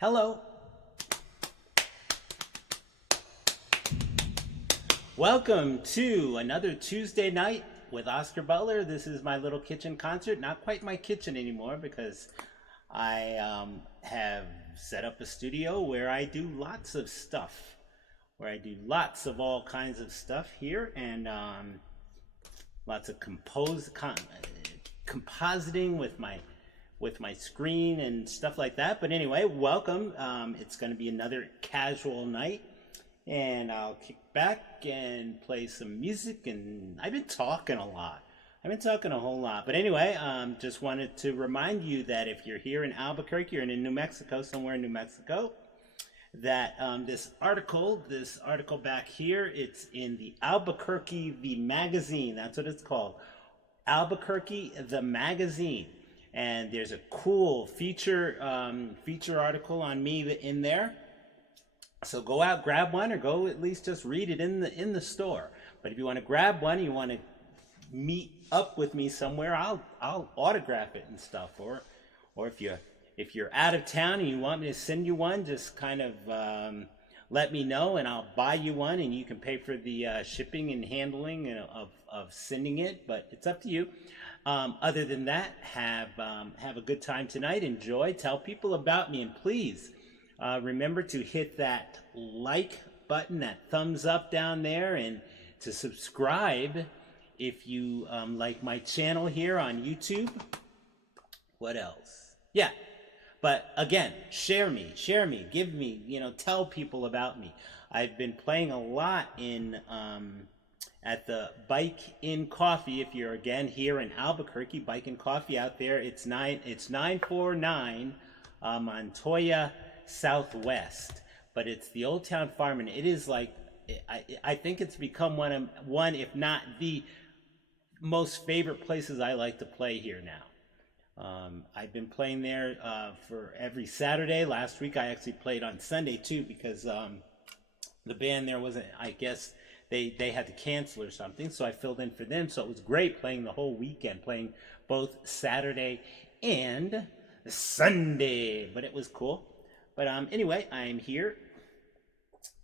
Hello. Welcome to another Tuesday night with Oscar Butler. This is my little kitchen concert. Not quite my kitchen anymore because I have set up a studio where I do lots of stuff. Where I do lots of all kinds of stuff here and lots of compositing with my screen and stuff like that. But anyway, welcome. It's going to be another casual night, and I'll kick back and play some music. And I've been talking a lot. I've been talking a whole lot. But anyway, just wanted to remind you that if you're here in Albuquerque or in New Mexico, somewhere in New Mexico, that this article back here, it's in the Albuquerque the magazine. That's what it's called, Albuquerque the magazine. And there's a cool feature article on me in there. So go out, grab one, or go at least just read it in the store. But if you want to grab one, you want to meet up with me somewhere, I'll autograph it and stuff. Or if you're out of town and you want me to send you one, just kind of let me know and I'll buy you one, and you can pay for the shipping and handling of sending it. But it's up to you. Other than that, have a good time tonight. Enjoy. Tell people about me, and please remember to hit that like button, that thumbs up down there, and to subscribe if you like my channel here on YouTube. What else? Yeah. But again, share me, give me, tell people about me. I've been playing a lot at the Bike in Coffee. If you're again here in Albuquerque, Bike in Coffee out there, it's 949 Montoya Southwest. But it's the Old Town Farm, and it is like, I think it's become one, if not the most favorite places I like to play here now. I've been playing there for every Saturday. Last week I actually played on Sunday too, because the band there wasn't, I guess they had to cancel or something, so I filled in for them. So it was great playing the whole weekend, playing both Saturday and Sunday, but it was cool. But anyway, I'm here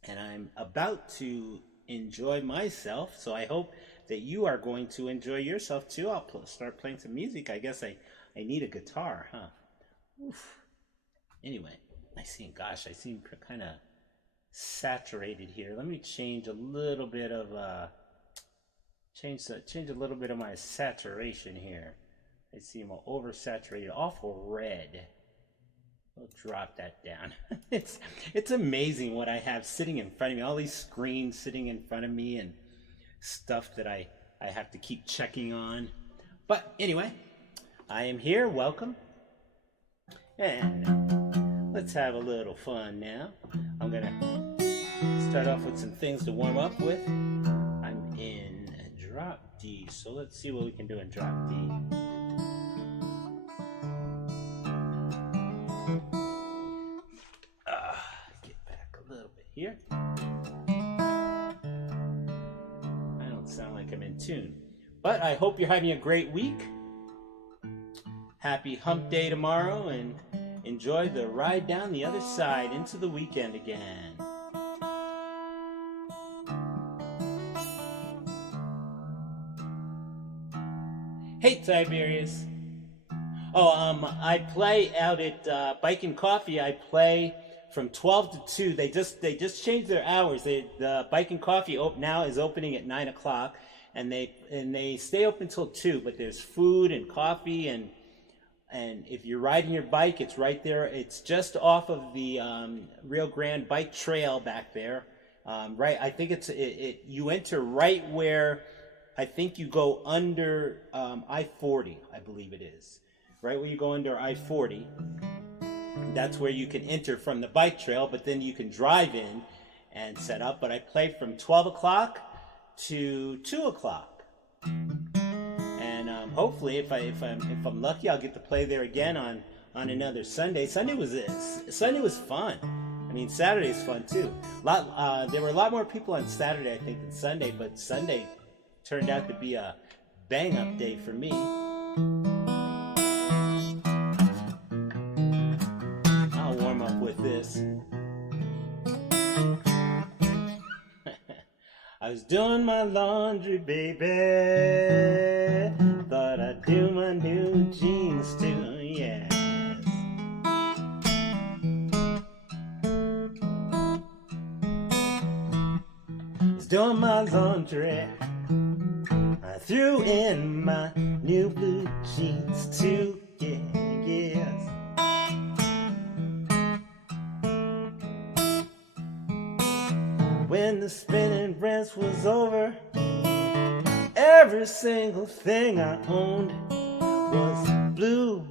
and I'm about to enjoy myself, so I hope that you are going to enjoy yourself too. I'll start playing some music. I guess I need a guitar, huh? Oof. Anyway, I seem kind of saturated here. Let me change a little bit of change a little bit of my saturation here. I seem oversaturated, awful red. I'll drop that down. It's amazing what I have sitting in front of me. All these screens sitting in front of me and stuff that I have to keep checking on. But anyway, I am here. Welcome. And let's have a little fun now. I'm going to start off with some things to warm up with. I'm in drop D, so let's see what we can do in drop D. Get back a little bit here. I don't sound like I'm in tune, but I hope you're having a great week. Happy hump day tomorrow, and enjoy the ride down the other side into the weekend again. Hey, Tiberius. I play out at Bike and Coffee. I play from 12 to 2. They just changed their hours. The Bike and Coffee now is opening at 9 o'clock, and they stay open until 2. But there's food and coffee, and if you're riding your bike, it's right there. It's just off of the Rio Grande Bike Trail back there. Right, I think you enter right where I think you go under I-40, I believe it is. Right where you go under I-40. That's where you can enter from the bike trail, but then you can drive in and set up. But I play from 12 o'clock to 2 o'clock. And hopefully, if I'm lucky, I'll get to play there again on another Sunday. Sunday was fun. I mean, Saturday is fun too. There were a lot more people on Saturday, I think, than Sunday. But Sunday turned out to be a bang-up day for me. I'll warm up with this. I was doing my laundry, baby. Thought I'd do my new jeans too, yes. I was doing my laundry. I threw in my new blue jeans too, yeah, yes. When the spinning rinse was over, every single thing I owned was blue.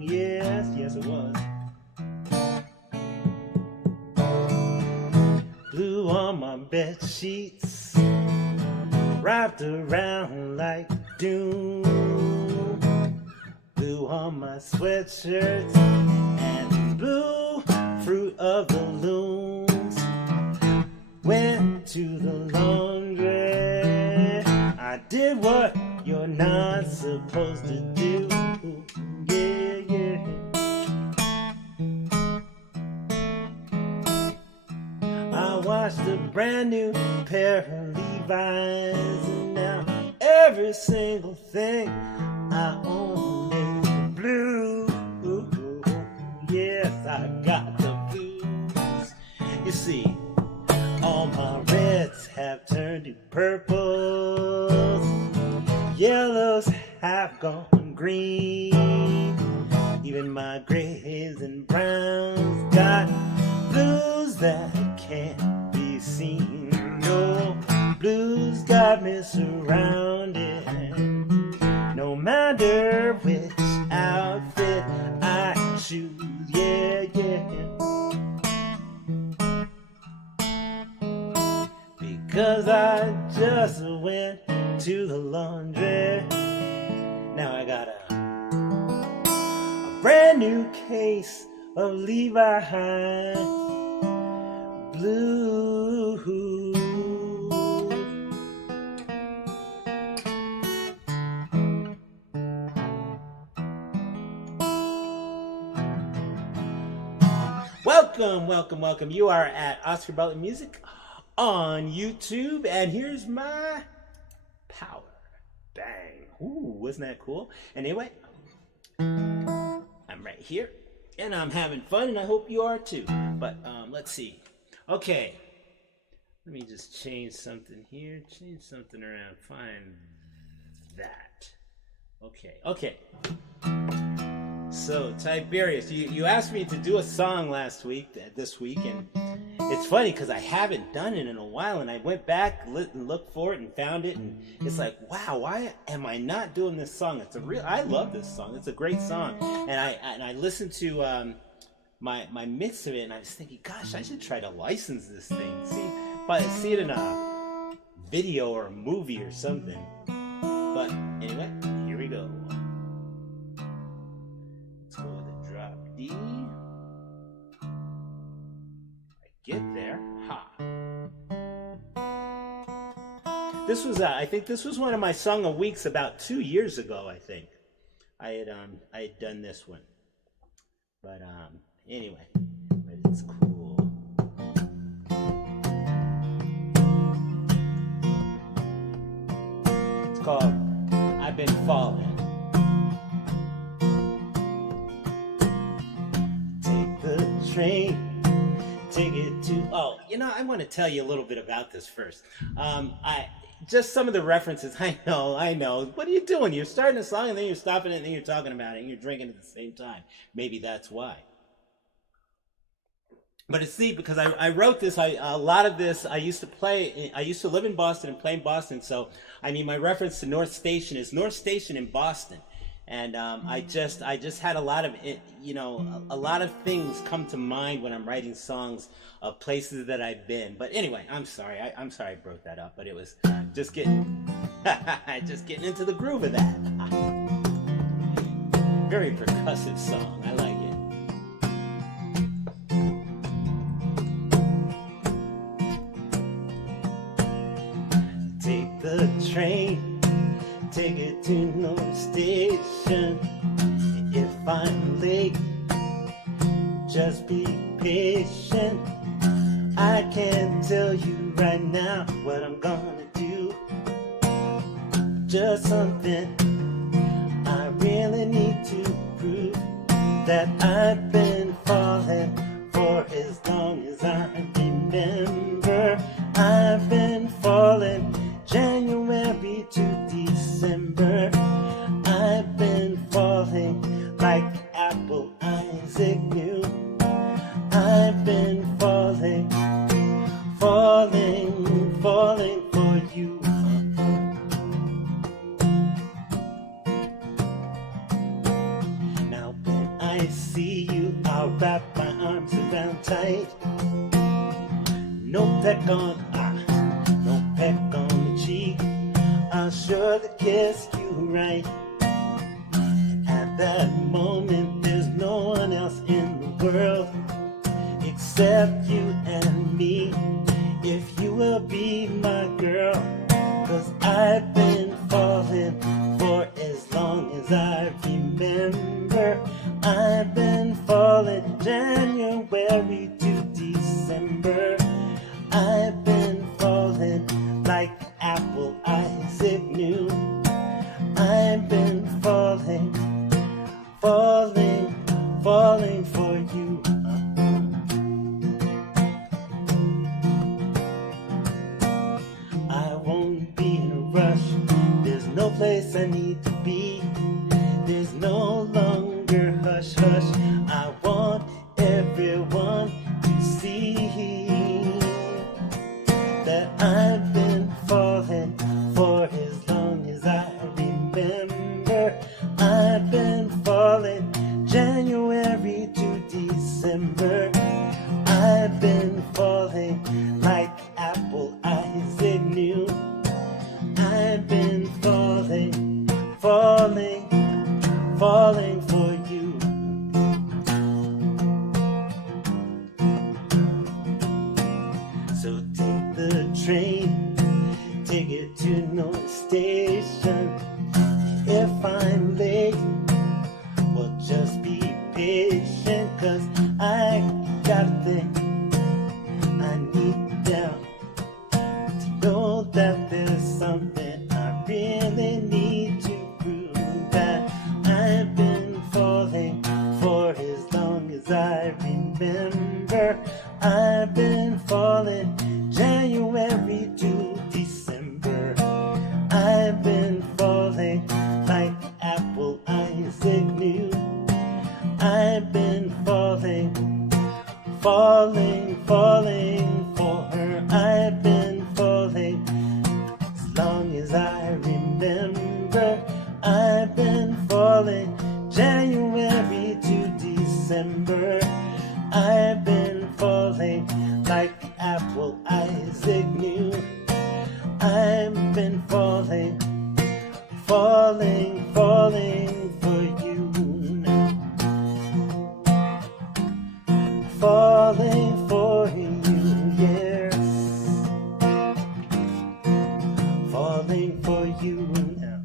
Yes, yes it was. Blue on my bed sheets, wrapped around like doom. Blue on my sweatshirts, and blue fruit of the looms. Went to the laundry. I did what you're not supposed to do. Yeah, yeah. I washed a brand new pair of Levi's, and now every single thing I own is blue. Yes, I got the blues. You see, all my reds have turned to purples, yellows have gone green, even my grays and browns got blues that can't be seen. No, blues got me surrounded, no matter which outfit I choose, yeah, yeah. Cause I just went to the laundry. Now I got a brand new case of Levi blue. Welcome, welcome, welcome. You are at Oscar Butler Music on YouTube, and here's my power bang. Ooh, wasn't that cool? Anyway, I'm right here and I'm having fun, and I hope you are too. But let's see. Okay, let me just change something here, change something around, find that. Okay. So Tiberius, you asked me to do a song this week, and it's funny because I haven't done it in a while, and I went back and looked for it and found it, and it's like, wow, why am I not doing this song? I love this song. It's a great song, and I listened to my mix of it, and I was thinking, gosh, I should try to license this thing. See it in a video or a movie or something. But anyway, here we go. Let's go with a drop D. Get there. Ha. This was I think this was one of my song of weeks about 2 years ago, I think. I had done this one. But anyway, but it's cool. It's called I've Been Falling. Take the train. Take it to, I want to tell you a little bit about this first. Just some of the references, I know. What are you doing? You're starting a song and then you're stopping it and then you're talking about it and you're drinking at the same time. Maybe that's why. But it's neat because I wrote this, a lot of this, I used to live in Boston and play in Boston. So, my reference to North Station is North Station in Boston. And I just had a lot of things come to mind when I'm writing songs of places that I've been. But anyway, I'm sorry I broke that up, but it was just getting into the groove of that. Very percussive song. I like it. Take the train. Take it to North Station. If I'm late, just be patient. I can't tell you right now what I'm gonna do. Just something I really need to prove, that I've been falling for as long as I remember. I've been falling January to December. I've been falling like Apple Isaac knew. I've been falling, falling, falling for you. Now when I see you, I'll wrap my arms around tight. No peck on no peck on the cheek. I'll surely kiss you right. At that moment, there's no one else in the world except you and me. If you will be my girl, 'cause I've been falling for as long as I remember. I've been falling January to December. I've been falling like Apple Isaac knew. I've been falling, falling, falling for you. I won't be in a rush. There's no place I need to be. There's no longer hush hush. I want everyone to see that I've been falling for as long as I remember. I've been falling January to December. I've been falling like Apple Isaac knew. I've been falling, falling, falling for you. So take the train, take it to North Station. If I'm late, well, just be patient, 'cause I got a thing I need down to know that there's something I really need to prove, that I've been falling for as long as I remember. I've been falling January to December. I've been falling like Apple Isaac knew. I've been falling, falling, falling for her. I've been falling as long as I remember. I've been falling January to December. I've been falling like Apple Isaac knew. I've been falling, falling, falling for you now. Falling for you, yes. Falling for you now.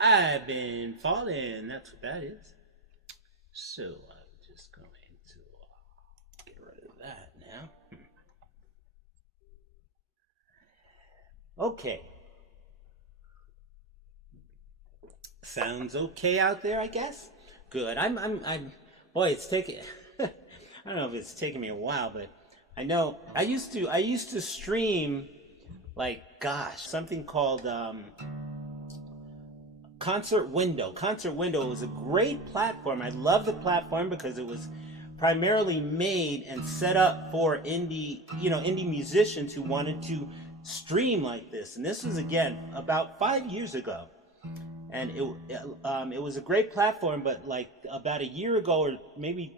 I've been falling, that's what that is. So I'm just going to get rid of that now. Okay. Sounds okay out there, I guess. Good. I'm boy, it's taking I don't know if it's taking me a while, but I know I used to stream, like, gosh, something called Concert Window. Concert Window was a great platform. I love the platform because it was primarily made and set up for indie musicians who wanted to stream like this. And this was, again, about 5 years ago. And it was a great platform, but like about a year ago, or maybe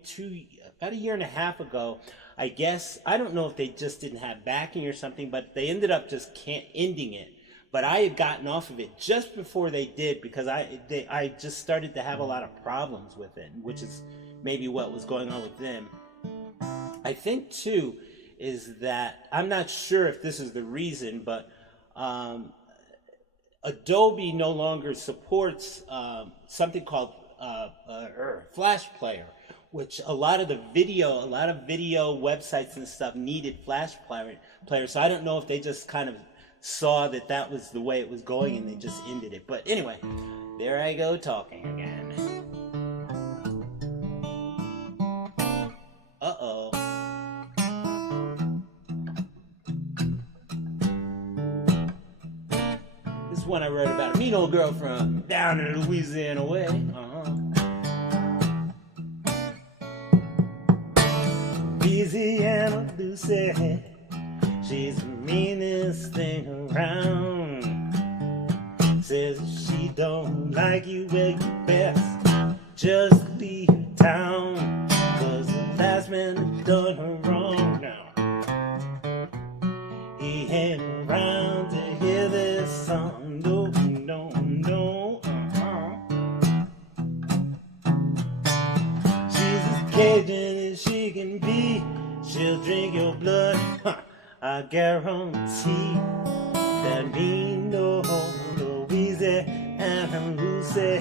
about a year and a half ago, I guess, I don't know if they just didn't have backing or something, but they ended up just ending it. But I had gotten off of it just before they did, because I just started to have a lot of problems with it, which is maybe what was going on with them. I think too is that, I'm not sure if this is the reason, but Adobe no longer supports something called Flash Player, which a lot of video websites and stuff needed Flash Player. So I don't know if they just kind of saw that that was the way it was going and they just ended it. But anyway, there I go talking again. Uh-oh. This is one I wrote about a mean old girl from down in Louisiana way. Louisiana Lucy, she's the meanest thing around. Says if she don't like you, well, you best just leave town. 'Cause the last man that done her wrong now, he ain't around to hear this song. No, no, no. She's as Cajun as she can be. She'll drink your blood, I guarantee. That mean no Louisiana Lucy,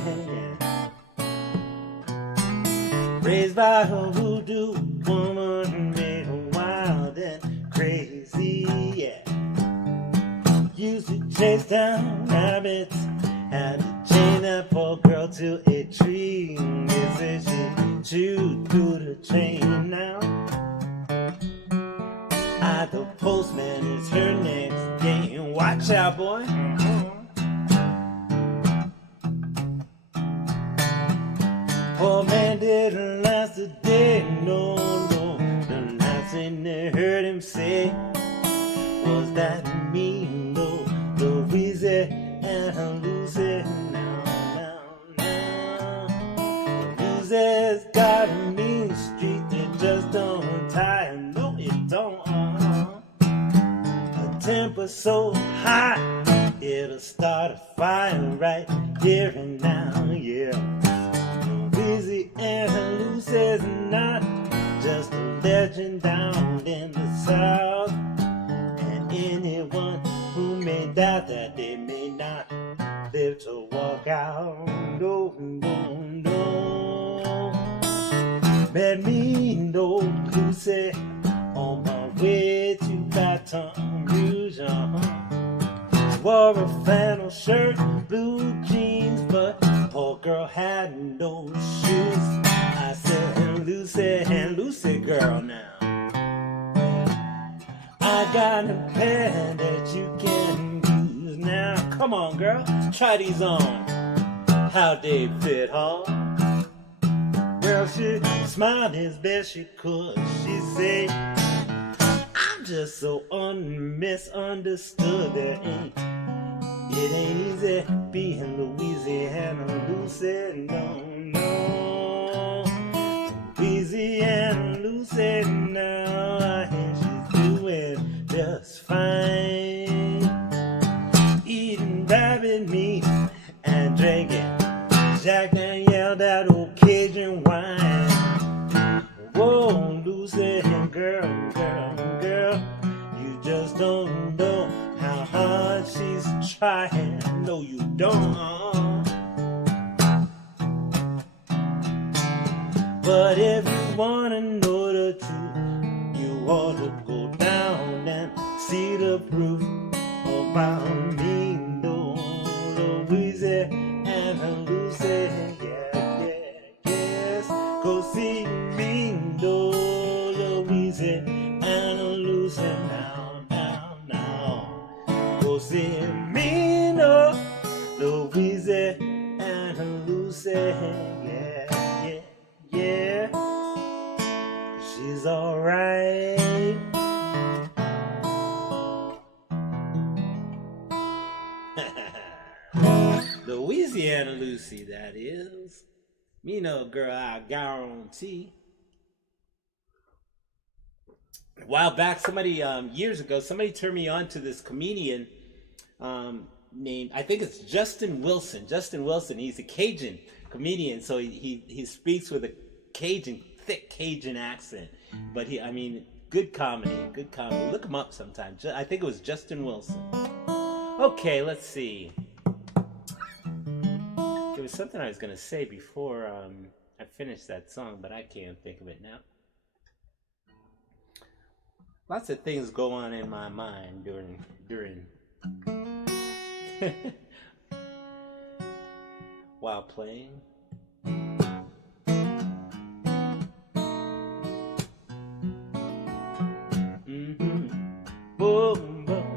raised by a voodoo woman, made her wild and crazy, yeah. Used to chase down rabbits, had to chain that poor girl to a tree. They said she chewed through the chain now. The postman is her next game. Watch out, boy. Poor man didn't last a day. No, no. The last thing they heard him say was that mean no Louisiana Lucy. Now. Louisiana's got a mean street that just don't tire. No, it don't. Temper so hot, it'll start a fire right here and now, yeah. Louisiana Lucy's not just a legend down in the South. And anyone who may doubt that they may not live to walk out, no, no, no. Met me no Lucy on my way to Baton Rouge, Wore a flannel shirt, blue jeans, but poor girl had no shoes. I said, Lucy girl now, I got a pair that you can use now. Come on, girl, try these on. How they fit, huh? Girl, she smiled as best she could. She said, just so misunderstood. It ain't easy being Louisiana Lucy, no, no. Louisiana Lucy now, I hear she's doing just fine, eating rabbit meat and drinking Jack Danielle, that old Cajun wine. Whoa, Lucy, girl, you just don't know how hard she's trying. No, you don't. But if you wanna know the truth, you ought to go down and see the proof about me, no Louisiana Lucy, yes. Go see me, no Louisiana Lucy, now. Go see me, no Louisiana Lucy, yeah. She's alright. Louisiana Lucy, that is. Me no girl, I guarantee. A while back, somebody, years ago, somebody turned me on to this comedian named, I think it's Justin Wilson. Justin Wilson, he's a Cajun comedian, so he speaks with a thick Cajun accent. But good comedy. Look him up sometime. I think it was Justin Wilson. Okay, let's see. there was something I was going to say before I finished that song, but I can't think of it now. Lots of things go on in my mind during while playing. Boom, boom.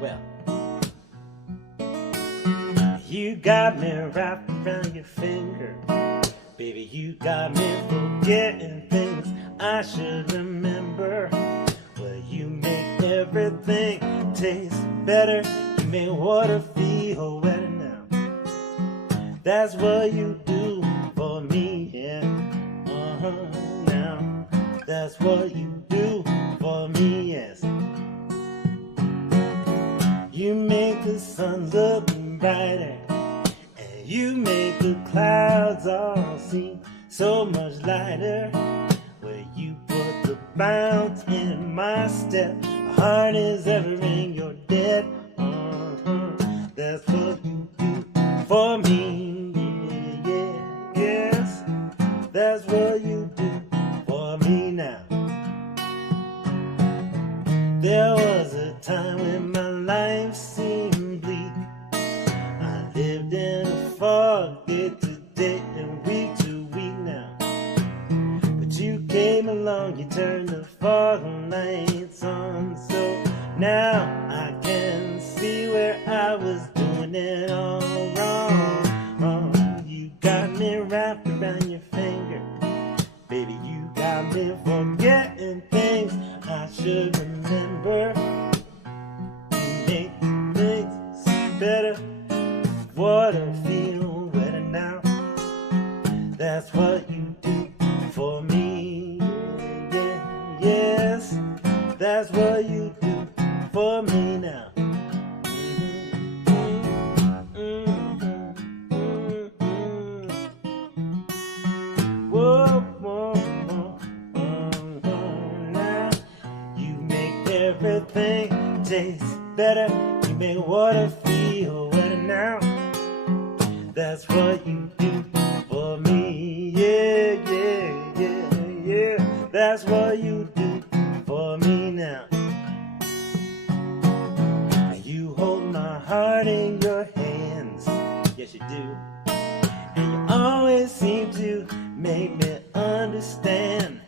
Well, you got me wrapped around your finger. Baby, you got me forgetting things I should remember. Well, you make everything taste better. You make water feel wetter now. That's what you do for me, yeah. Now, that's what you do for me, yes. You make the sun look brighter, and you make the clouds all seem so much lighter. Where you put the bounce in my step, my heart is ever in your debt. That's what you do for me, yeah, yes. That's what you do for me now. There was a time when my life seemed bleak. I lived in a fog, day to day and week to week now. But you came along, you turned the fog lights on. So now I can see where I was doing it all wrong. You got me wrapped around your finger. Baby, you got me forgetting things I should remember. You make things better, water feel wetter now. That's what you do for me, yeah, yes. That's what you do for me now. Whoa, whoa, whoa, now you make everything taste better. You make water feel wetter now. That's what you do for me, yeah, yeah, yeah, yeah. That's what you do for me now. You hold my heart in your hands, yes you do. And you always seem to make me understand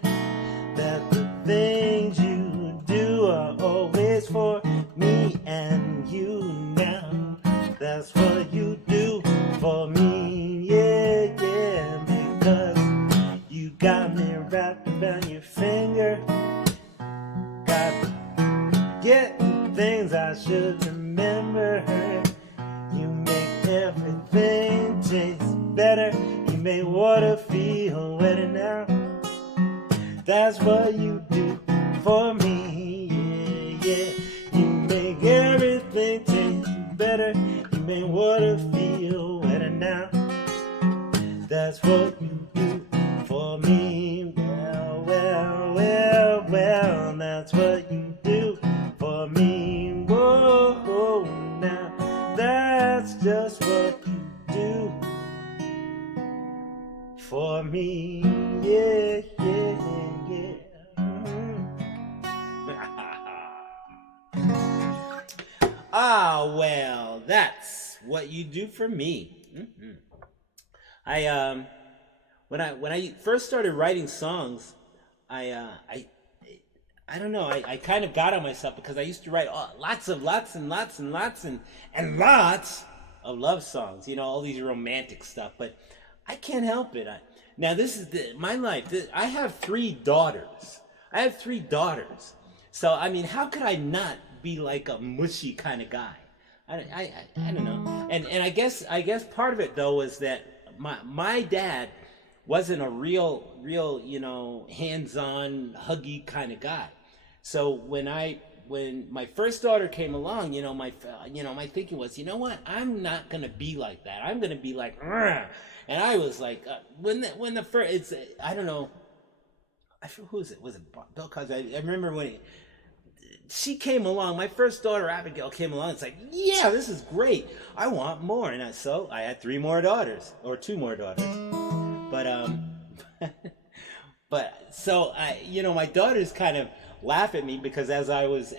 that the things you do are always for me and you now. That's what you do for me, yeah, yeah. Because you got me wrapped around your finger. Got getting things I should remember. You make everything taste better. You make water feel wetter now. That's what you do for me, yeah, yeah. You make everything taste better. You make water feel wetter now. That's what you do for me. Well, well, well, well. That's what you do for me. Whoa, now that's just what you do for me. Yeah, yeah, yeah. Ah, well, that's what you do for me. When I first started writing songs, I don't know. I kind of got on myself because I used to write lots of lots of love songs. You know, all these romantic stuff. But I can't help it. Now this is my life. I have 3 daughters. So I mean, how could I not be like a mushy kind of guy? I don't know. And I guess part of it though was that my dad wasn't a real hands-on huggy kind of guy. So when my first daughter came along, my thinking was, you know what, I'm not gonna be like that. I'm gonna be like, "Rrr." And I was like, when the first, I don't know who was it? Was it Bill Cosby? I remember when she came along. My first daughter, Abigail, came along. It's like, yeah, this is great. I want more. And so I had 3 more daughters, or 2 more daughters. But but so my daughters kind of laugh at me because as I was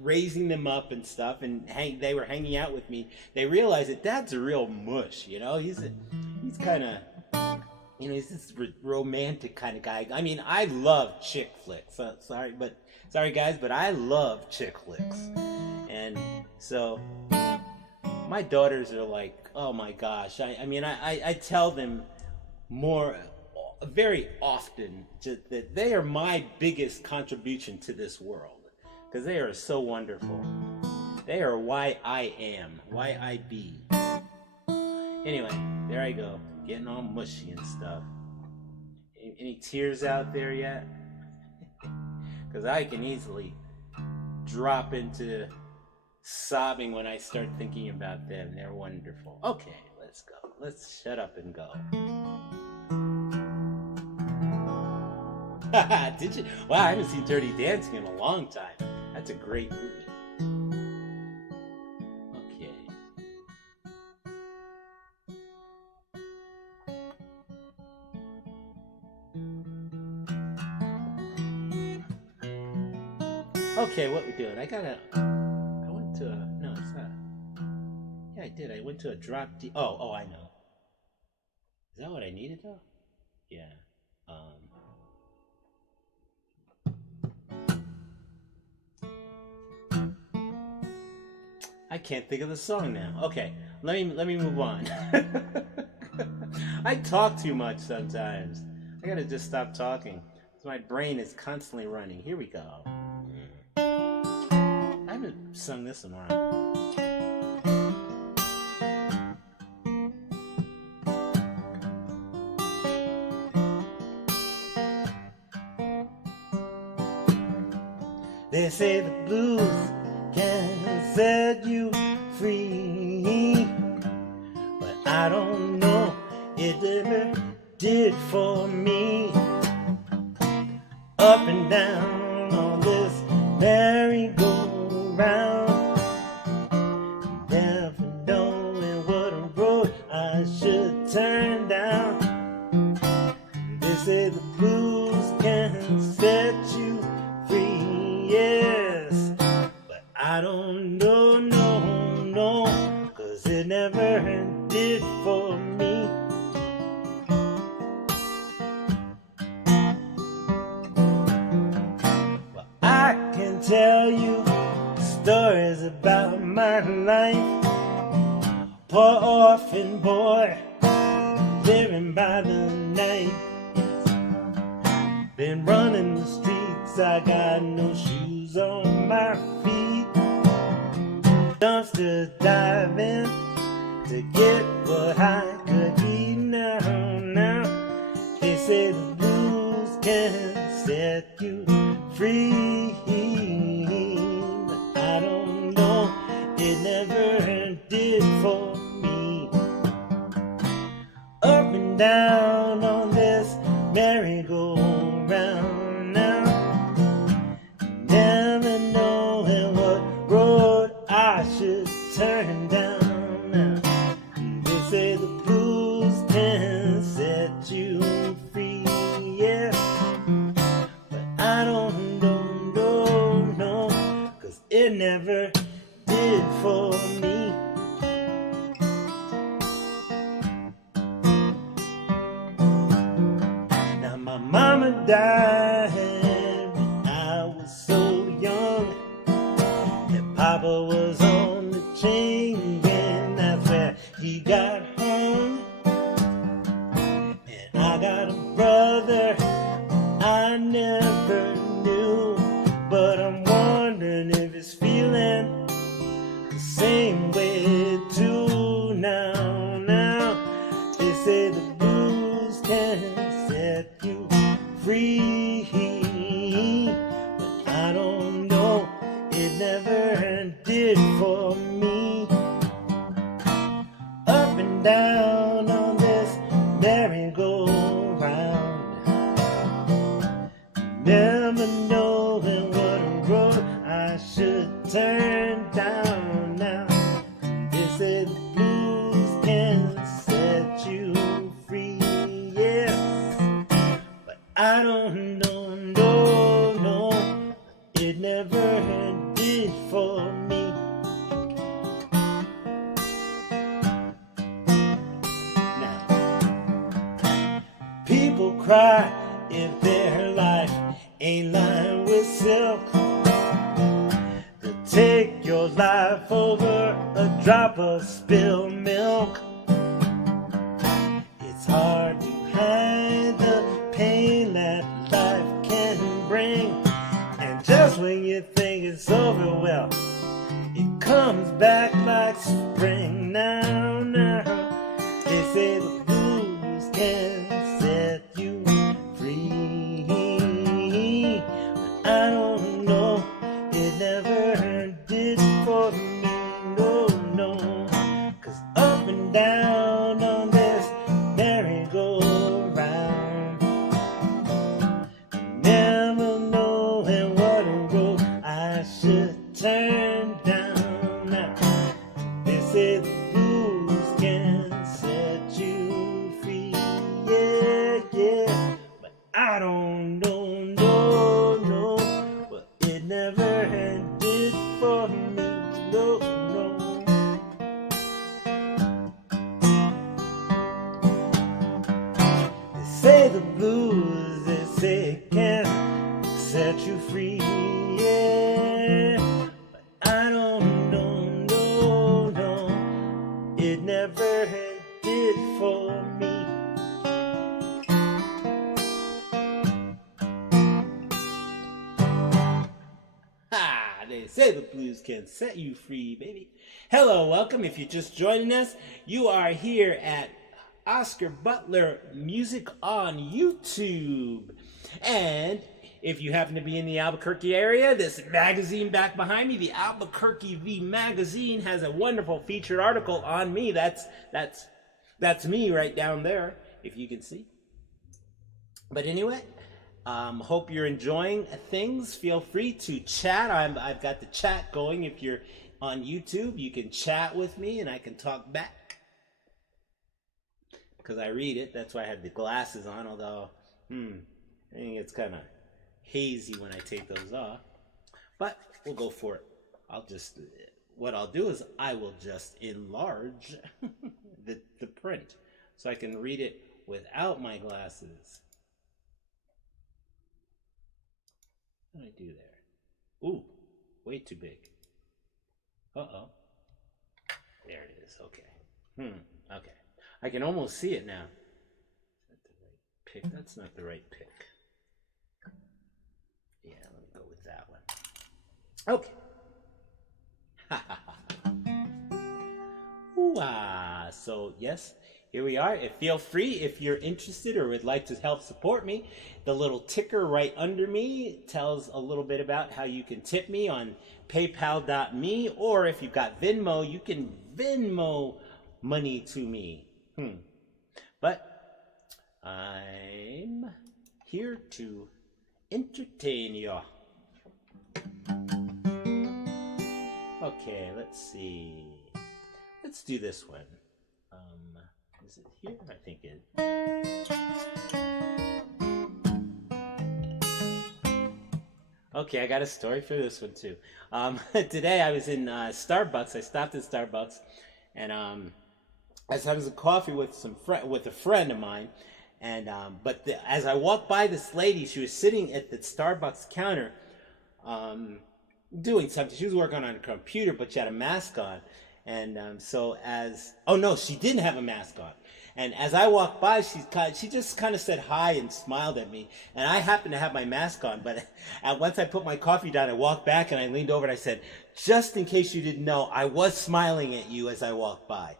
raising them up and stuff, and they were hanging out with me, they realized that Dad's a real mush. He's kind of, he's this romantic kind of guy. I mean, I love chick flicks. Sorry guys, but I love chick flicks. And so my daughters are like, oh my gosh. I tell them very often that they are my biggest contribution to this world. Because they are so wonderful. They are why I am. Why I be. Anyway, there I go. Getting all mushy and stuff. Any tears out there yet? Because I can easily drop into sobbing when I start thinking about them. They're wonderful. Okay, let's go. Let's shut up and go. Did you? Wow, I haven't seen Dirty Dancing in a long time. That's a great movie. Okay. Okay, what we doing? No, it's not. Yeah, I did. I went to a drop D. Oh, I know. Is that what I needed though? Yeah. I can't think of the song now. Okay, let me move on. I talk too much sometimes. I gotta just stop talking. My brain is constantly running. Here we go. I haven't sung this in a while. They say the blues can set you free, but I don't know it ever did for me. Up and down on this merry-go-round, never knowing what road I should turn down. They say the blues can set you free, yes, but I don't know, no, 'cause it never did for me. Well, I can tell you stories about my life. Poor orphan boy, living by the night. Been running the streets, I got no shoes on my feet. Dumpster diving to get what I could eat now. They say the blues can set you free, but I don't know, it never did for me. Up and down on this merry-go-round now, never knowing what road I should turn down now. They say the blues can set you free, yeah, but I don't know, 'cause it never did for me. Now my mama died when I was so young, and Papa was on the chain, and that's where he got hung. And I got a brother I never knew, but I'm wondering if he's feeling the same way too now. They say the blues can set you free, but I don't know, it never did for me. Up and down on this merry-go-round, never knowing what road I should turn down now. They say the blues can set you free, yes, but I don't know, no, it never did for me. Now, people cry if their life ain't lined with silk. They'll take your life over a drop of spilled milk. It's hard to hide the pain that life can bring, and just when you think it's over, well, it comes back like spring. Now, they say the blues can set you free, but I don't know, it never did for me, no, 'cause up and down on this merry-go-round, never knowing what road I should turn down. Now, they say the blues can set you free, yeah, but I don't know, no, but it never did for me, no. They say the blues, they say it can set you free, yeah, but I don't know, no, it never did for me. Ha! They say the blues can set you free, baby. Hello, welcome. If you're just joining us, you are here at Oscar Butler Music on YouTube. And if you happen to be in the Albuquerque area, this magazine back behind me, the Albuquerque V magazine, has a wonderful featured article on me. That's me right down there, if you can see. But anyway, hope you're enjoying things. Feel free to chat. I've got the chat going. If you're on YouTube, you can chat with me and I can talk back, because I read it. That's why I have the glasses on, although I think it's kind of hazy when I take those off, but we'll go for it. What I'll do is I will just enlarge the print so I can read it without my glasses. What did I do there? Ooh, way too big. Uh-oh. There it is, okay. Okay. I can almost see it now. Is that the right pick? That's not the right pick. Yeah, let me go with that one. Okay. Ooh-ah. So, yes, here we are. Feel free, if you're interested or would like to help support me. The little ticker right under me tells a little bit about how you can tip me on paypal.me, or if you've got Venmo, you can Venmo money to me. But I'm here to entertain you. Okay, let's see. Let's do this one. Is it here? I think it. Okay, I got a story for this one too. Today I was in Starbucks. I stopped at Starbucks, and I was having some coffee with a friend of mine. And as I walked by this lady, she was sitting at the Starbucks counter, doing something. She was working on a computer, but she had a mask on. And oh no, she didn't have a mask on. And as I walked by, she just kind of said hi and smiled at me. And I happened to have my mask on, but once I put my coffee down, I walked back and I leaned over and I said, just in case you didn't know, I was smiling at you as I walked by.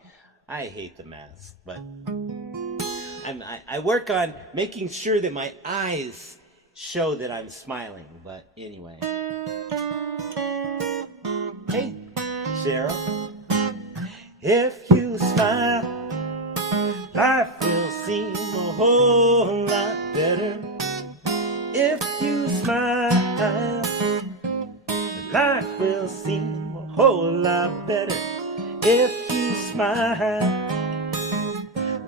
I hate the mask, but I work on making sure that my eyes show that I'm smiling. But anyway. Hey, Cheryl. If you smile, life will seem a whole lot better. If you smile, life will seem a whole lot better if you smile.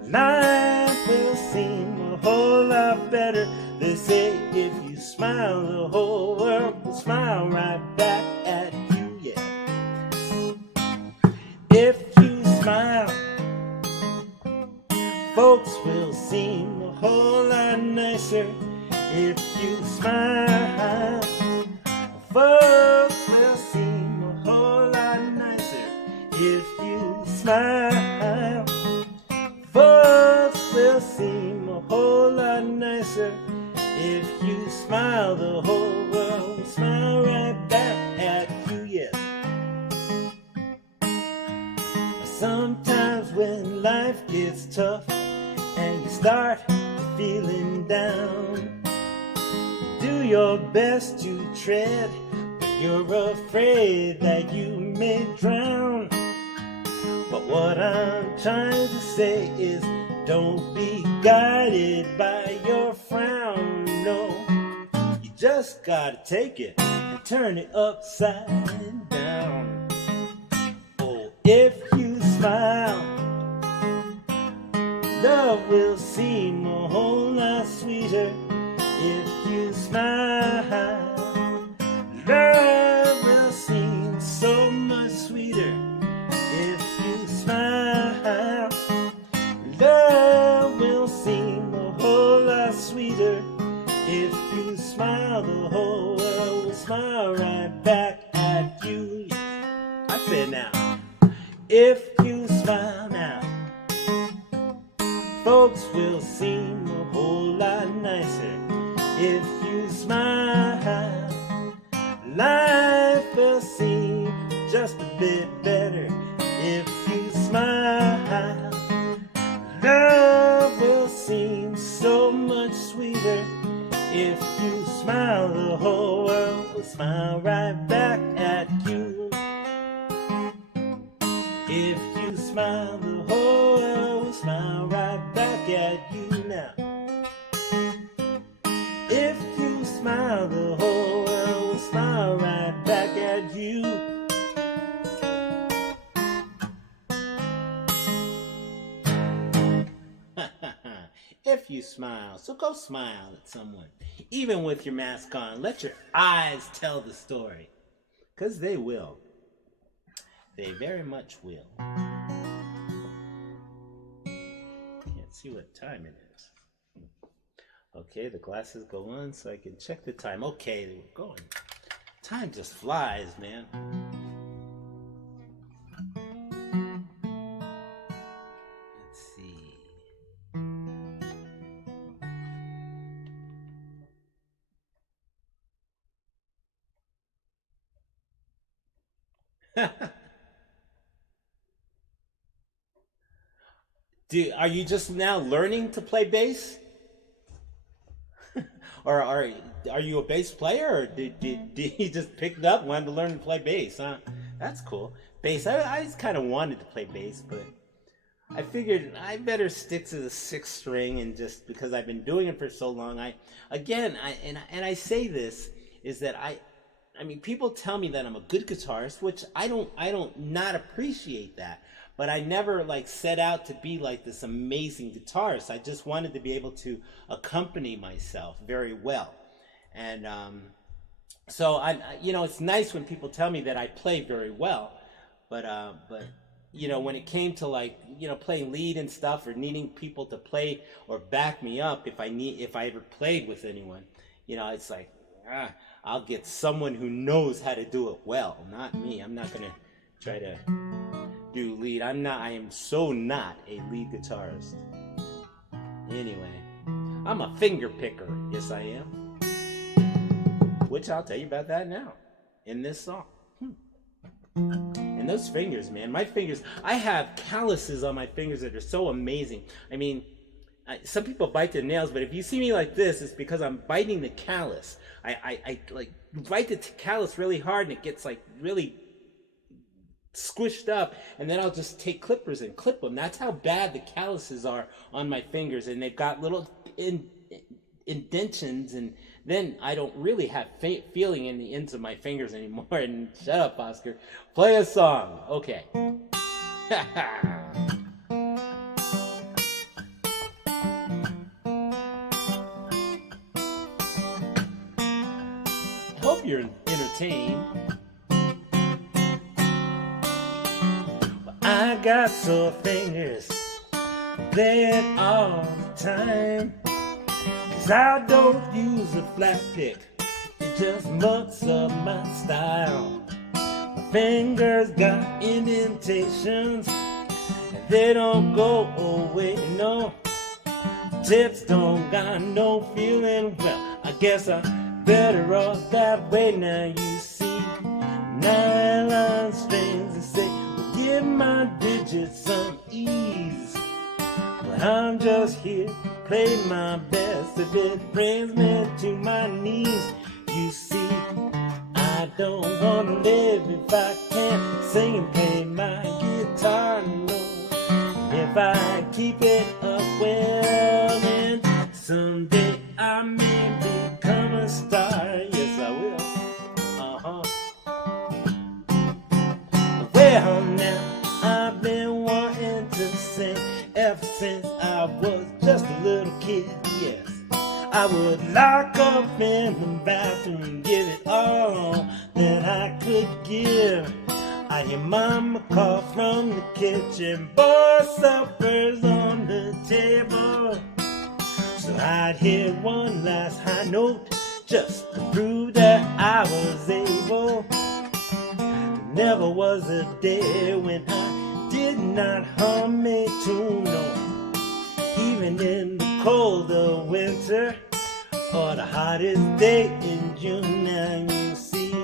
Life will seem a whole lot better. They say if you smile, the whole world will smile right back at you, yeah. If you smile, folks will seem a whole lot nicer. If you smile, folks will seem a whole lot nicer. If you smile, folks will seem a whole lot nicer. If you smile, the whole world will smile right back at you, yes. Sometimes when life gets tough and you start feeling down, you do your best to tread, but you're afraid that you may drown. But what I'm trying to say is, don't be guided by your frown, no. You just gotta take it and turn it upside down. Oh, if you smile, love will seem a whole lot sweeter. If you smile, love will seem so much sweeter. If you smile, love will seem a whole lot sweeter. If you smile, the whole world will smile right back at you. I said now, if you smile now, folks will seem a whole lot nicer. If you smile, life will seem just a bit better. If you smile, love will seem so much sweeter. If you smile, the whole world will smile right back at you. If you smile, the whole world will smile right back at you now. If you smile, the whole world will smile right back at you. If you smile, so go smile at someone. Even with your mask on, let your eyes tell the story. 'Cause they will. They very much will. Can't see what time it is. Okay, the glasses go on so I can check the time. Okay, we're going. Time just flies, man. Let's see. Are you just now learning to play bass? Or are you a bass player, or did you just pick it up and wanted to learn to play bass, huh? That's cool. Bass, I just kind of wanted to play bass, but I figured I better stick to the sixth string, and just because I've been doing it for so long, I say this is that I mean, people tell me that I'm a good guitarist, which I don't not appreciate that. But I never set out to be like this amazing guitarist. I just wanted to be able to accompany myself very well. And so it's nice when people tell me that I play very well. But when it came to playing lead and stuff, or needing people to play or back me up if I ever played with anyone, it's like, I'll get someone who knows how to do it well, not me. I'm not gonna try to do lead. I am so not a lead guitarist. Anyway, I'm a finger picker. Yes, I am. Which I'll tell you about that now in this song. And those fingers, man, my fingers, I have calluses on my fingers that are so amazing. I mean, some people bite their nails, but if you see me like this, it's because I'm biting the callus. I bite the callus really hard, and it gets really squished up, and then I'll just take clippers and clip them. That's how bad the calluses are on my fingers, and they've got little indentions and then I don't really have feeling in the ends of my fingers anymore. And shut up, Oscar. Play a song. Okay. Hope you're entertained. Well, I got sore fingers, play it all the time. 'Cause I don't use a flat pick, it just mucks up my style. My fingers got indentations, and they don't go away, no. Tips don't got no feeling, well, I guess I'm better off that way. Now you see, nylon strings and say, well, give my digits some ease. Well, I'm just here to play my best. If it brings me to my knees, you see, I don't wanna live if I can't sing and play my guitar, no. If I keep it up, well, then someday I may become a star. Yes, I will. Well, now I've been wanting to sing ever since I was just a little kid. Yes, I would lock up in the bathroom and give it all that I could give. I'd hear Mama call from the kitchen, boy, supper's on the table. So I'd hit one last high note just to prove that I was able. There never was a day when I did not hum a tune, no. Even in the cold of winter or the hottest day in June. Now you see,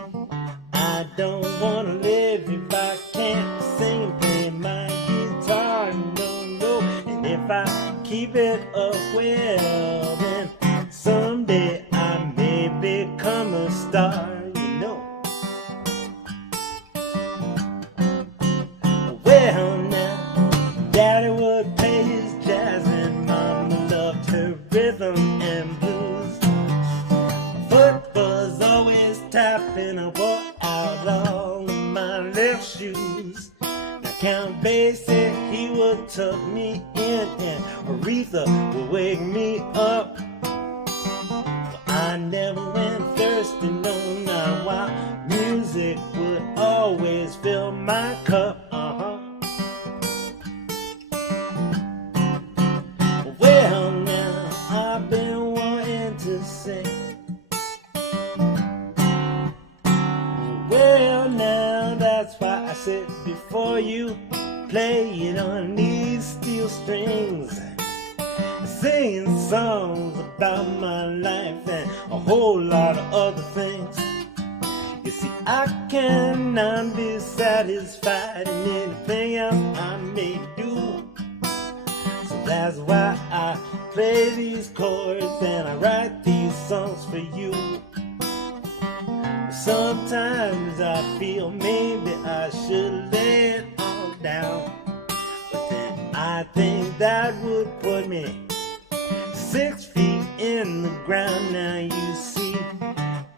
I don't wanna live if I can't sing and play my guitar, no, no. And if I keep it up, well, then someday I may become a star, you know. Well, now, Daddy would play his jazz and Mama loved her rhythm and blues. Foot was always tapping, I wore out all of my left shoes. Now Count Basie, he would tuck me in, and Aretha would wake me up. But I never went thirsty, no, not while music would always fill my cup. Well, now I've been wanting to sing. Well, now that's why I sit before you, playing on these steel strings, singing songs about my life and a whole lot of other things. You see, I cannot be satisfied in anything else I may do. So that's why I play these chords and I write these songs for you. Sometimes I feel maybe I should lay it all down, but then I think that would put me 6 feet in the ground. Now you see,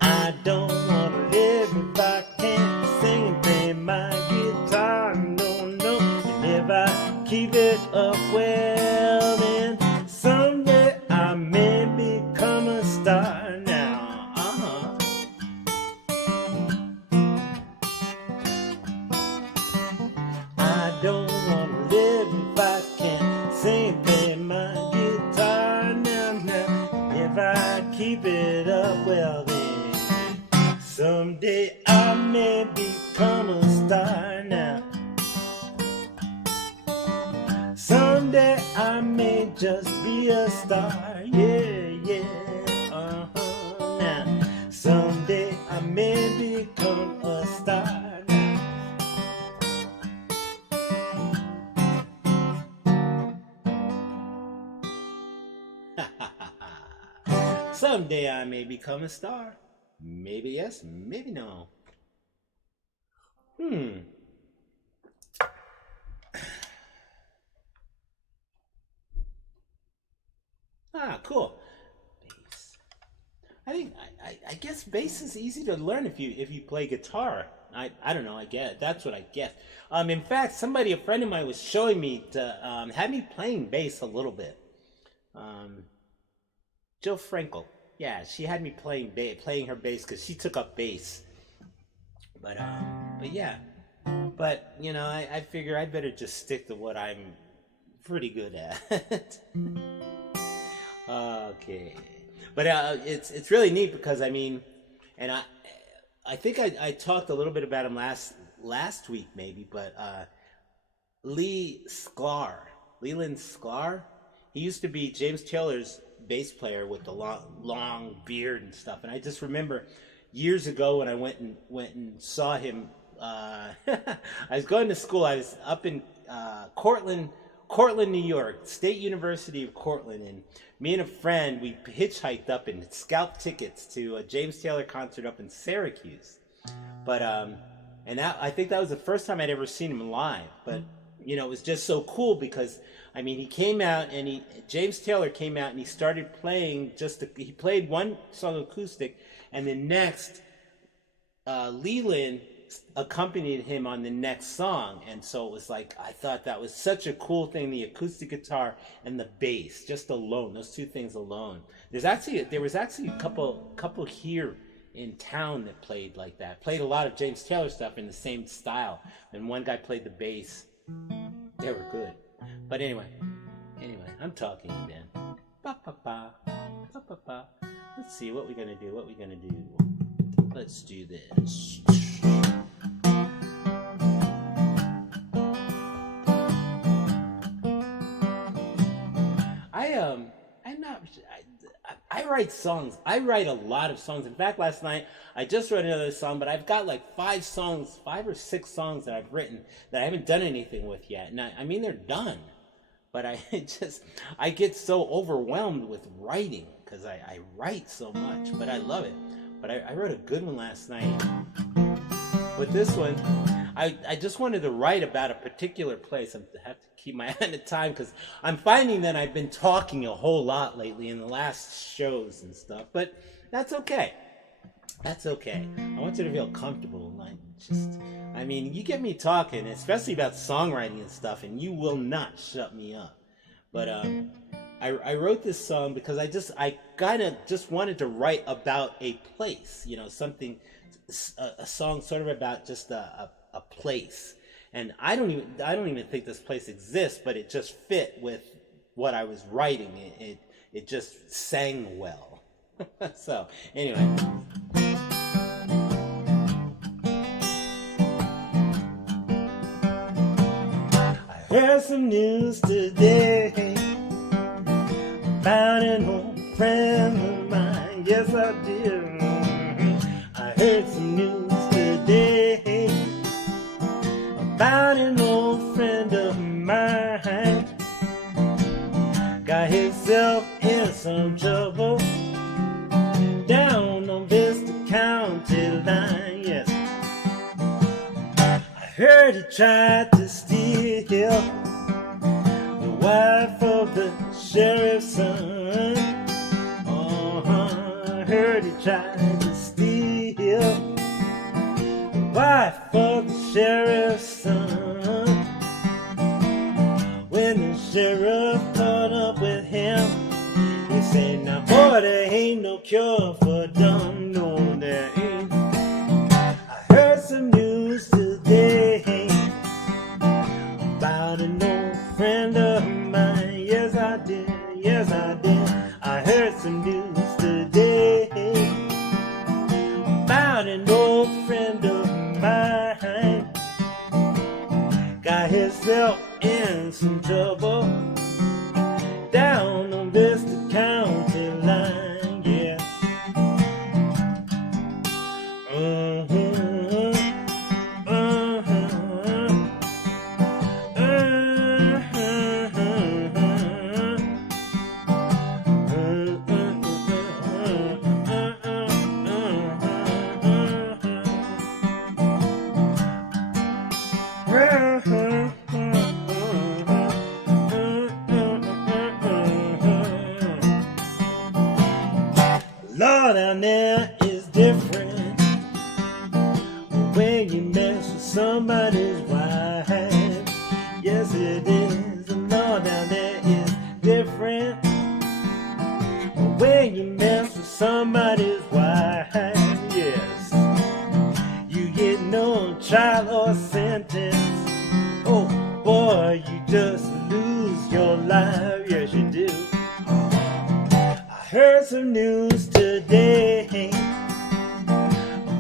I don't wanna live if I can't sing and play my guitar, no, no. And if I keep it up, well, then someday I may become a star. I don't wanna live if I can't sing, play my guitar, now, now. If I keep it up, well then, someday I may become a star now. Someday I may just be a star, yeah, yeah, now. Someday I may become a star. Someday I may become a star. Maybe yes, maybe no. Cool. Bass. I think I guess bass is easy to learn if you play guitar. I don't know. I guess that's what I guess. In fact, a friend of mine was showing me to had me playing bass a little bit. Jill Frankel, yeah, she had me playing her bass because she took up bass. But yeah, but you know, I figure I better just stick to what I'm pretty good at. Okay. But it's really neat because I mean, and I think I talked a little bit about him last week maybe, but Leland Sklar, he used to be James Taylor's bass player with the long beard and stuff, and I just remember years ago when I went and saw him. I was going to school. I was up in Cortland, New York, State University of Cortland, and me and a friend, we hitchhiked up and scalped tickets to a James Taylor concert up in Syracuse. But and I think that was the first time I'd ever seen him live. But you know, it was just so cool because I mean, he came out and James Taylor came out and he started playing he played one song acoustic, and the next Leland accompanied him on the next song, and so it was like I thought that was such a cool thing, the acoustic guitar and the bass just alone, those two things alone. There was actually a couple here in town that played like that, played a lot of James Taylor stuff in the same style, and one guy played the bass. They were good. But anyway, I'm talking again. Let's see what we're gonna do. Let's do this. I write songs. I write a lot of songs. In fact, last night I just wrote another song, but I've got like 5 or 6 songs that I've written that I haven't done anything with yet. And I mean, they're done, but I get so overwhelmed with writing because I write so much, but I love it. But I wrote a good one last night. But this one, I just wanted to write about a particular place. I have to keep my eye on the time because I'm finding that I've been talking a whole lot lately in the last shows and stuff. But that's okay. That's okay. I want you to feel comfortable. I mean, you get me talking, especially about songwriting and stuff, and you will not shut me up. But I wrote this song because I kind of just wanted to write about a place, you know, something, a song sort of about just a place. And I don't even think this place exists, but it just fit with what I was writing. It just sang well. So anyway. I heard some news today about an old friend of mine. Yes, I did. I heard some news today about an old friend of mine. Got himself in some trouble down on Vista County line. Yes, I heard he tried to steal the wife of the sheriff's son. I heard he tried to steal the wife of the sheriff's son. When the sheriff caught up with him, he said, "Now boy, there ain't no cure for dumb, no there ain't." I heard some news today about an old friend of mine. Yes, I did. Yes, I did. I heard some news today about an old friend of mine. Got himself in some trouble down on Vista County line. Yeah. different when you mess with somebody's wife. Yes, it is. And Lord, now there is different when you mess with somebody's wife. Yes, you get no trial or sentence. Oh boy, you just lose your life. Yes, you do. I heard some news today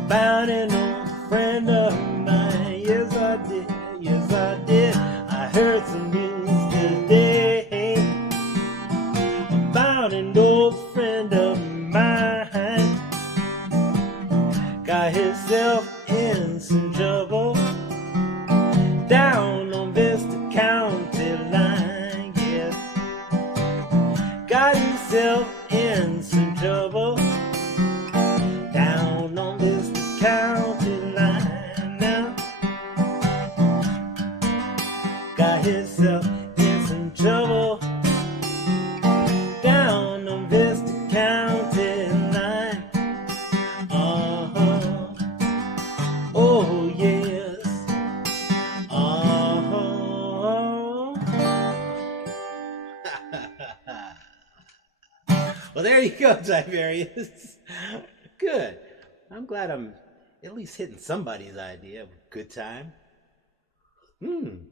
about an old friend of mine. Yes, I did. Yes, I did. I heard some news today about an old friend of mine. Got himself in some trouble down on Vista County line. Yes, got himself in some trouble down on Vista County line. Now got himself in some trouble down on Vista County line. Oh yes. Well, there you go, Tiberius. Good. I'm glad I'm at least hitting somebody's idea of a good time. Man,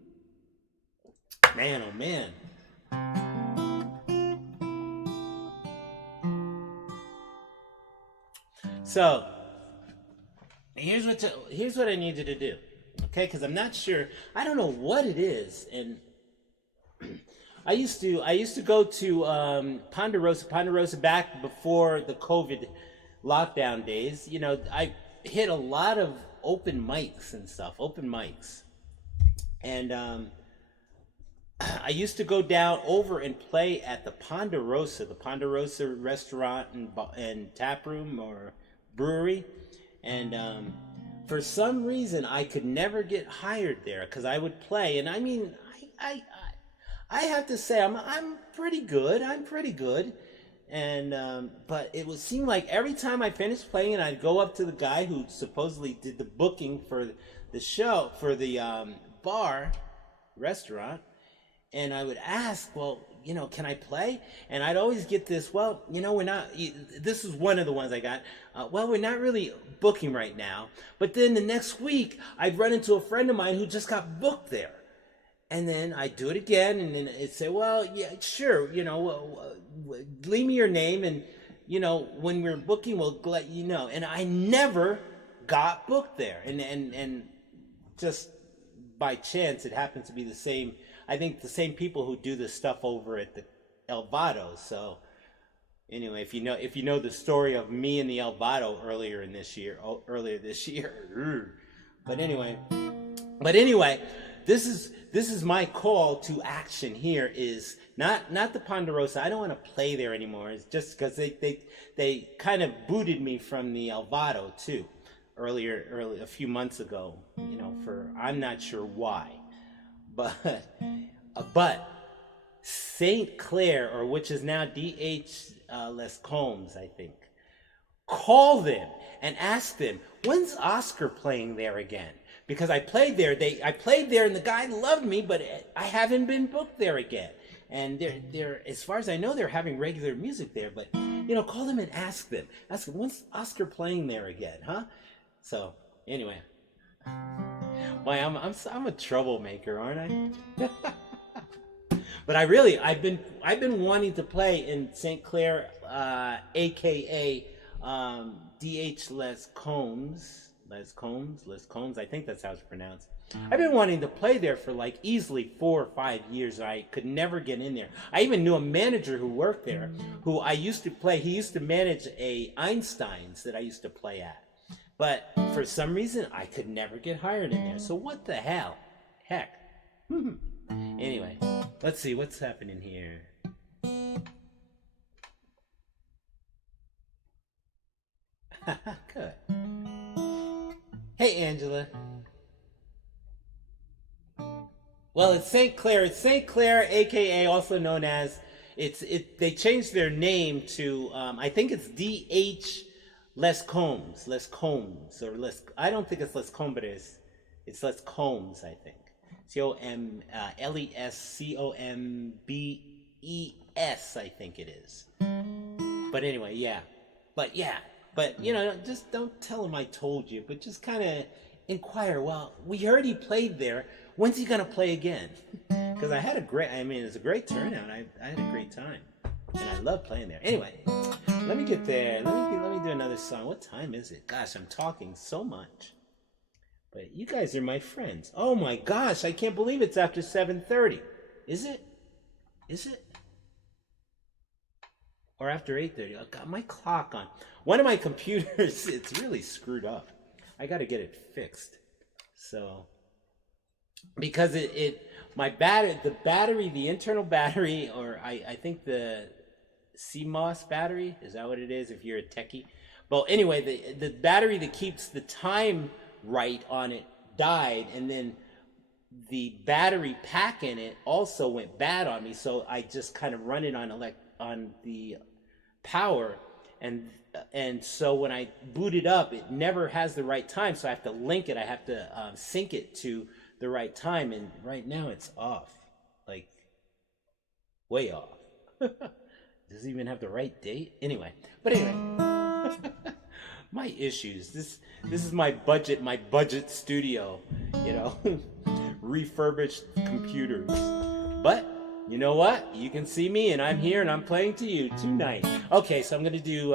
oh man. So, here's what I need you to do, okay? Because I'm not sure. I don't know what it is, and I used to go to Ponderosa back before the COVID lockdown days. You know, I hit a lot of open mics and stuff, and I used to go down over and play at the Ponderosa restaurant and tap room or brewery, and for some reason I could never get hired there because I would play, and I mean I have to say I'm pretty good, and but it would seem like every time I finished playing, and I'd go up to the guy who supposedly did the booking for the show for the restaurant, and I would ask, well, you know, can I play? And I'd always get this, well, you know, we're not, this is one of the ones I got, well, we're not really booking right now. But then the next week, I'd run into a friend of mine who just got booked there. And then I'd do it again, and then it'd say, well, yeah, sure, you know, leave me your name, and, you know, when we're booking, we'll let you know. And I never got booked there. And just by chance, it happened to be the same, I think the same people who do this stuff over at the El Vado. So anyway, if you know the story of me and the El Vado earlier this year. But anyway, this is my call to action here. Is not the Ponderosa. I don't want to play there anymore. It's just because they kind of booted me from the El Vado too earlier a few months ago. You know, for I'm not sure why. But St. Clair, or which is now D.H. Les Combs, I think, call them and ask them, when's Oscar playing there again? Because I played there, and the guy loved me, but I haven't been booked there again. And they're as far as I know, they're having regular music there. But you know, call them and ask them, when's Oscar playing there again, huh? So anyway. Boy, I'm a troublemaker, aren't I? But I've been wanting to play in St. Clair, aka D.H. Les Combs. I think that's how it's pronounced. I've been wanting to play there for like easily 4 or 5 years. I could never get in there. I even knew a manager who worked there, who I used to play. He used to manage a Einstein's that I used to play at. But for some reason, I could never get hired in there. So what the hell? Heck. Anyway, let's see what's happening here. Good. Hey, Angela. Well, it's St. Clair. It's St. Clair, aka also known as they changed their name to I think it's D.H. Les Combs, or Les. I don't think it's Les Combres. It's Les Combs, I think. Lescombes, I think it is. But anyway, yeah. But just don't tell him I told you. But just kind of inquire. Well, we heard he played there. When's he gonna play again? Because it's a great turnout. I had a great time, and I love playing there. Anyway, let me get there. Let me do another song. What time is it? Gosh, I'm talking so much. But you guys are my friends. Oh my gosh, I can't believe it's after 7:30. Is it? Is it? Or after 8:30? I got my clock on. One of my computers, it's really screwed up. I got to get it fixed. So, because the internal battery, or I think the CMOS battery, is that what it is if you're a techie? Well, anyway, the battery that keeps the time right on it died, and then the battery pack in it also went bad on me, so I just kind of run it on the power, and so when I boot it up, it never has the right time, so I have to link it. I have to sync it to the right time, and right now it's off, like way off. Does it even have the right date? Anyway. My issues. This is my budget studio, refurbished computers. But you know what? You can see me, and I'm here, and I'm playing to you tonight. Okay, so I'm gonna do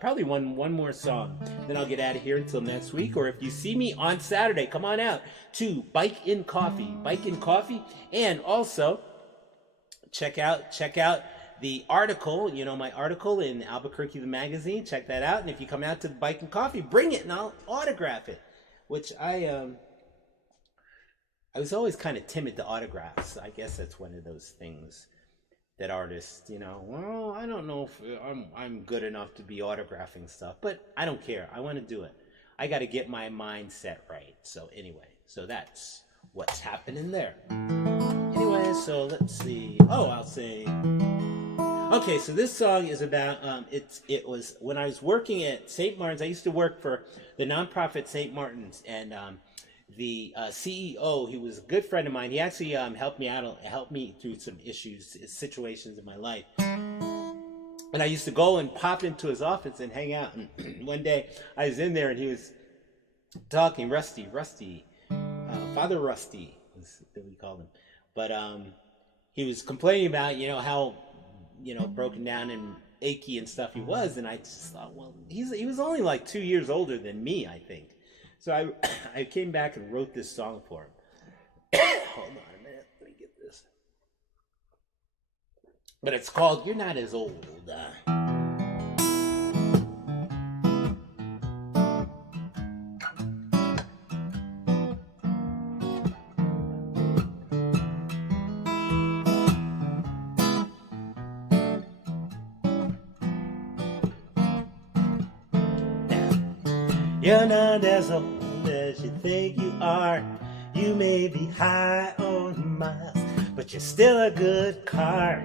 probably one more song. Then I'll get out of here until next week. Or if you see me on Saturday, come on out to Bike in Coffee, and also check out the article, my article in Albuquerque the magazine. Check that out. And if you come out to the Bike and Coffee, bring it and I'll autograph it. Which I was always kind of timid to autographs. I guess that's one of those things that artists, well, I don't know if I'm good enough to be autographing stuff, but I don't care. I want to do it. I got to get my mindset right. So anyway, that's what's happening there. Anyway, so let's see. I'll say. Okay, so this song is about, it was when I was working at St. Martin's. I used to work for the nonprofit St. Martin's, and the CEO, he was a good friend of mine. He actually helped me through some situations in my life. And I used to go and pop into his office and hang out. And one day I was in there and he was talking, Father Rusty, is what we called him. But he was complaining about, how broken down and achy and stuff he was, and I just thought, well, he was only like 2 years older than me, I think. So I came back and wrote this song for him. Hold on a minute, let me get this. But it's called "You're Not As Old." You're not as old as you think you are. You may be high on miles, but you're still a good car.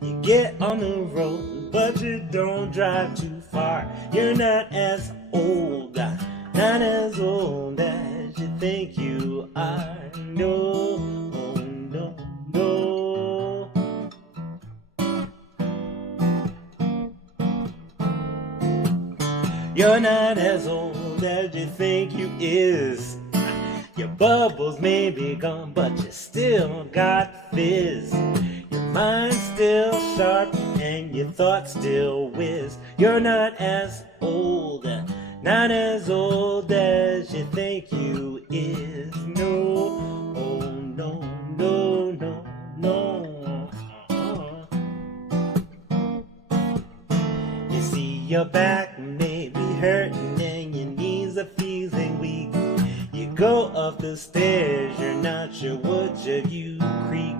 You get on the road, but you don't drive too far. You're not as old, not as old as you think you are. No, no, no. You're not as old as you think you is. Your bubbles may be gone, but you still got fizz. Your mind's still sharp and your thoughts still whiz. You're not as old, not as old as you think you is. No, oh no, no, no, no. You see your back may be hurting and your knees are feeling weak. You go up the stairs, you're not sure which of you creak.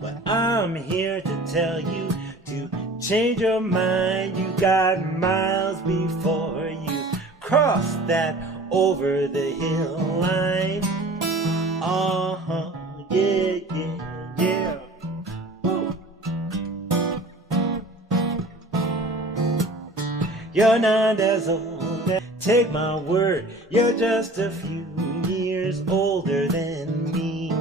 But I'm here to tell you to change your mind. You got miles before you cross that over the hill line. Uh-huh, yeah, yeah, yeah. Woo. You're not as old take my word, you're just a few years older than me.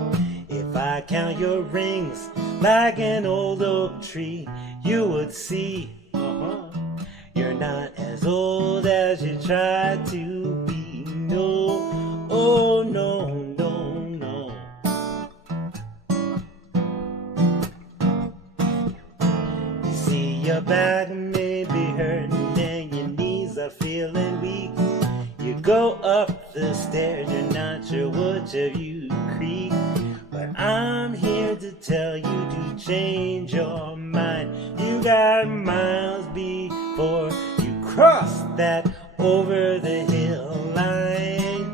If I count your rings like an old oak tree, you would see, you're not as old as you try to be. No, oh no, no, no. See, your back may be hurting and your knees are feeling weak. You go up the stairs, you're not sure which of you creak. But I'm here to tell you to change your mind. You got miles before you cross that over the hill line.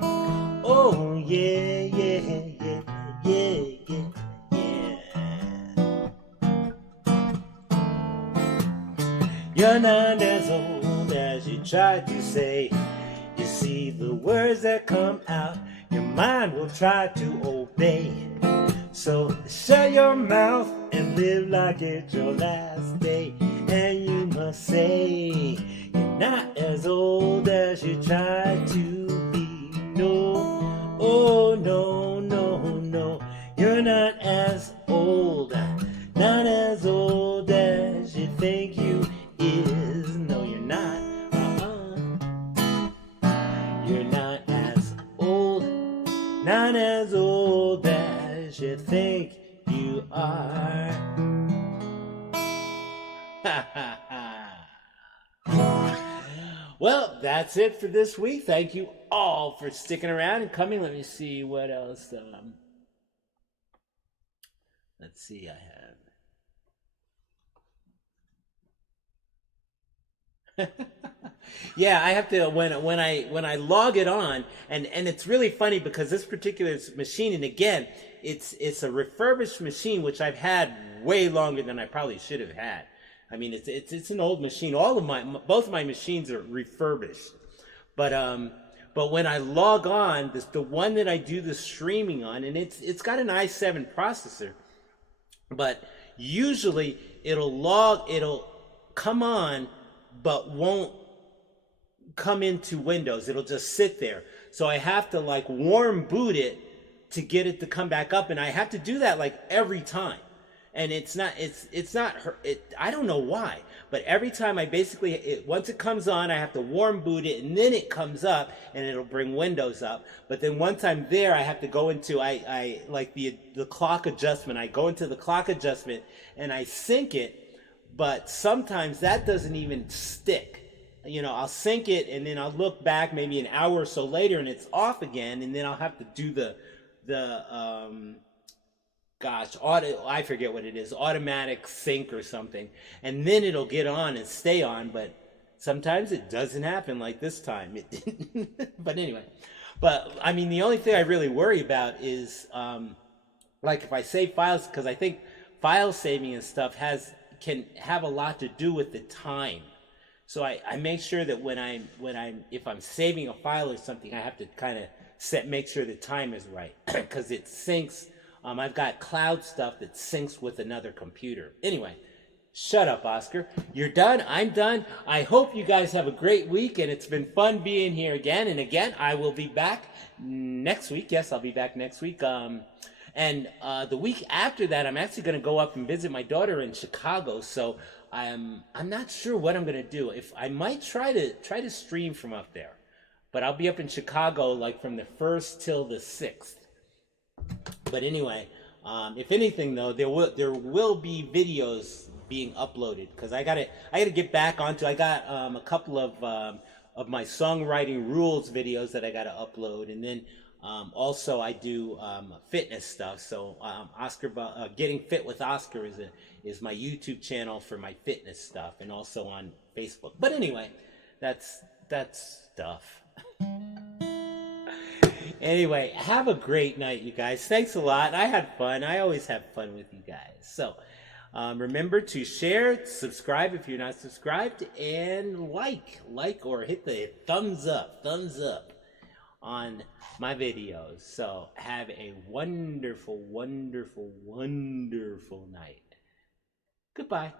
Oh yeah, yeah, yeah, yeah, yeah, yeah. You're not as old as you tried to say. You see the words that come out, your mind will try to obey. So shut your mouth and live like it's your last day. And you must say, you're not as old as you try to be. No, oh no, no, no. You're not as old, not as old as you think you is. No, you're not. You're not as old, not as old as you think you are. Well, that's it for this week. Thank you all for sticking around and coming. Let me see what else. Let's see, I have. Yeah, I have to when I log it on, and it's really funny because this particular machine, and again, it's a refurbished machine which I've had way longer than I probably should have had. I mean, it's an old machine. Both of my machines are refurbished, but when I log on, the one that I do the streaming on, and it's got an i7 processor, but usually it'll come on, but won't come into Windows. It'll just sit there. So I have to like warm boot it to get it to come back up, and I have to do that like every time. And it's not I don't know why, but every time once it comes on, I have to warm boot it, and then it comes up and it'll bring Windows up. But then once I'm there, I have to go into I like the clock adjustment. I go into the clock adjustment and I sync it, but sometimes that doesn't even stick. You know, I'll sync it and then I'll look back maybe an hour or so later and it's off again, and then I'll have to do I forget what it is, automatic sync or something, and then it'll get on and stay on. But sometimes it doesn't happen, like this time it didn't. But anyway, I mean, the only thing I really worry about is like if I save files, because I think file saving and stuff can have a lot to do with the time. So I make sure that if I'm saving a file or something, I have to kind of make sure the time is right, because it syncs. I've got cloud stuff that syncs with another computer. Anyway, shut up, Oscar. You're done. I'm done. I hope you guys have a great week, and it's been fun being here again. And again, I will be back next week. Yes, I'll be back next week. And the week after that, I'm actually going to go up and visit my daughter in Chicago. So I'm not sure what I'm going to do. I might try to stream from up there, but I'll be up in Chicago like from the 1st till the 6th. But anyway, if anything though, there will be videos being uploaded, because I gotta get back onto. I got a couple of my songwriting rules videos that I gotta upload, and then also I do fitness stuff. So Oscar Getting Fit with Oscar is my YouTube channel for my fitness stuff, and also on Facebook. But anyway, that's stuff. Anyway, have a great night, you guys. Thanks a lot. I had fun. I always have fun with you guys. So remember to share, subscribe if you're not subscribed, and like or hit the thumbs up on my videos. So have a wonderful, wonderful, wonderful night. Goodbye.